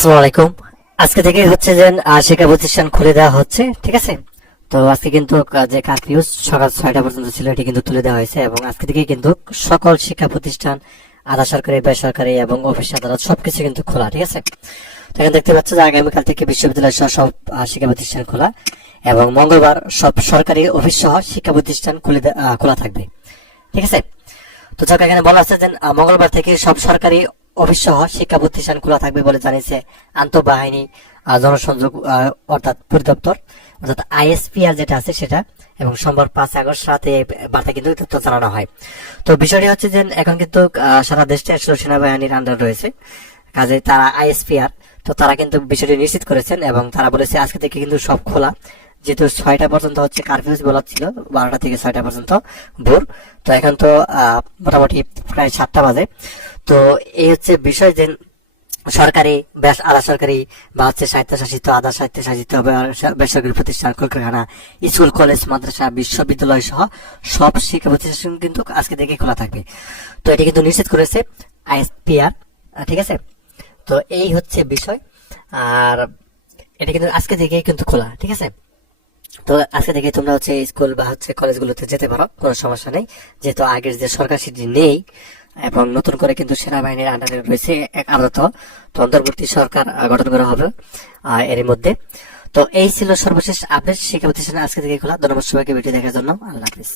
আসসালামু আলাইকুম। আজকে থেকে হচ্ছে যে শিক্ষা প্রতিষ্ঠান খুলে দেওয়া হচ্ছে, ঠিক আছে। তো আজকে কিন্তু যে কারফিউ সকাল 6টা পর্যন্ত ছিল এটি কিন্তু তুলে দেওয়া হয়েছে এবং আজকে থেকে কিন্তু সকল শিক্ষা প্রতিষ্ঠান আধা সরকারি, বেসরকারি এবং অফিস আদালত সবকিছু কিন্তু খোলা, ঠিক আছে। তো এখানে দেখতে পাচ্ছ যে আগামীকাল থেকে বিশ্ববিদ্যালয় সহ সব শিক্ষা প্রতিষ্ঠান খোলা এবং মঙ্গলবার সব সরকারি অফিস সহ শিক্ষা প্রতিষ্ঠান খোলা থাকবে, ঠিক আছে। তো যাক, এখানে বলা আছে যে মঙ্গলবার থেকে সব সরকারি অফিস সহ শিক্ষা প্রতিষ্ঠান খোলা থাকবে বলে জানিয়েছে আন্তঃবাহিনী জনসংযোগ অর্থাৎ পরিদপ্তর, অর্থাৎ আইএসপিআর যেটা আছে সেটা, এবং সোমবার 5 আগস্ট রাতে বার্তা কিন্তু তথ্য জানানো হয়। তো বিষয়টি হচ্ছে যে এখন কিন্তু সারা দেশটা আসলে সেনাবাহিনীর আন্ডার রয়েছে, কাজে তারা আইএসপিআর, তো তারা কিন্তু বিষয়টি নিশ্চিত করেছেন এবং তারা বলেছে আজকে থেকে কিন্তু সব খোলা, যেহেতু 6টা পর্যন্ত হচ্ছে কারফিউ বলা ছিল, 12টা থেকে 6টা পর্যন্ত ভোর। তো এখন তো মোটামুটি প্রায় 7টা বাজে। তো এই হচ্ছে বিষয় যে সরকারি আধা সরকারি বা হচ্ছে স্বায়ত্তশাসিত, আধা স্বায়ত্তশাসিত বেসরকারি প্রতিষ্ঠান, কলকারখানা, স্কুল, কলেজ, মাদ্রাসা, বিশ্ববিদ্যালয় সহ সব শিক্ষা প্রতিষ্ঠান কিন্তু আজকে থেকে খোলা থাকবে। তো এটি কিন্তু নিশ্চিত করেছে আইএসপিআর, ঠিক আছে। তো এই হচ্ছে বিষয়, আর এটা কিন্তু আজকে থেকে কিন্তু খোলা, ঠিক আছে। তো আজকে থেকে তোমরা হচ্ছে স্কুল বা হচ্ছে কলেজগুলোতে যেতে পারো, কোনো সমস্যা নেই, যেহেতু আগের যে সরকার সেটি নেই এবং নতুন করে কিন্তু সেনাবাহিনীর আন্ডারে রয়েছে এক আপাতত। তো অন্তর্বর্তী সরকার গঠন করা হবে এর মধ্যে। তো এই ছিল সর্বশেষ আপডেট শিক্ষা প্রতিষ্ঠানে আজকে থেকে খোলা। ধন্যবাদ সবাইকে ভিডিও দেখার জন্য। আল্লাহ হাফিজ।